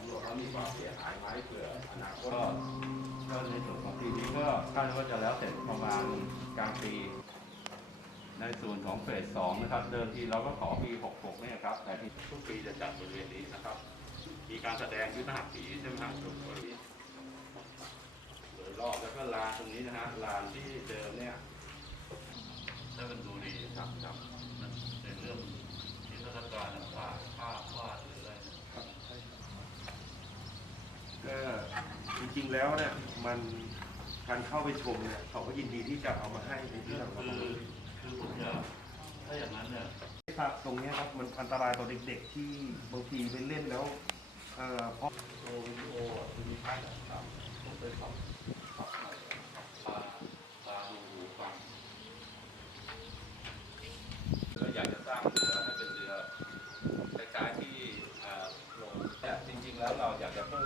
เผื่ออนาคตก็ก็ในส่วนของปีนี้ก็คาดว่าจะแล้วเสร็จประมาณกลางปี ในส่วนของเฟสสองนะครับ เดิมทีเราก็ขอปี 66เนี่ยครับ แต่ที่ทุกปีจะจัดบริเวณนี้นะครับ มีการแสดงยุทธหัตถีใช่ไหมครับทุกคนที่โดยรอบแล้วก็ลานตรงนี้นะฮะลานที่เดิมเนี่ยถ้ามันดูดีครับครับมันในเรื่องนิทรรศการต่างๆภาพวาดหรืออะไรเนี่ย ครับใช่ครับก็ จริงๆแล้วเนี่ยมันการเข้าไปชมเนี่ยเขาก็ยินดีที่จะเอามาให้ในที่คือต่าคือคือผมจะถ้าอย่างนั้นเนี่ยครับตรงนี้ครับมันอันตรายต่อเด็ก ๆ ที่บางทีไปเล่นแล้วเอ่อเพราะโอวิดีโออะมีค่าต่างๆผมไปปรับปรับหน่อยนะครับตาตาดูหูฟังก็อยากจะสร้างเรือให้เป็นเรือคล้ายๆที่อ่าลงแต่จริง ๆ แล้วเราอยากจะเพิ่ม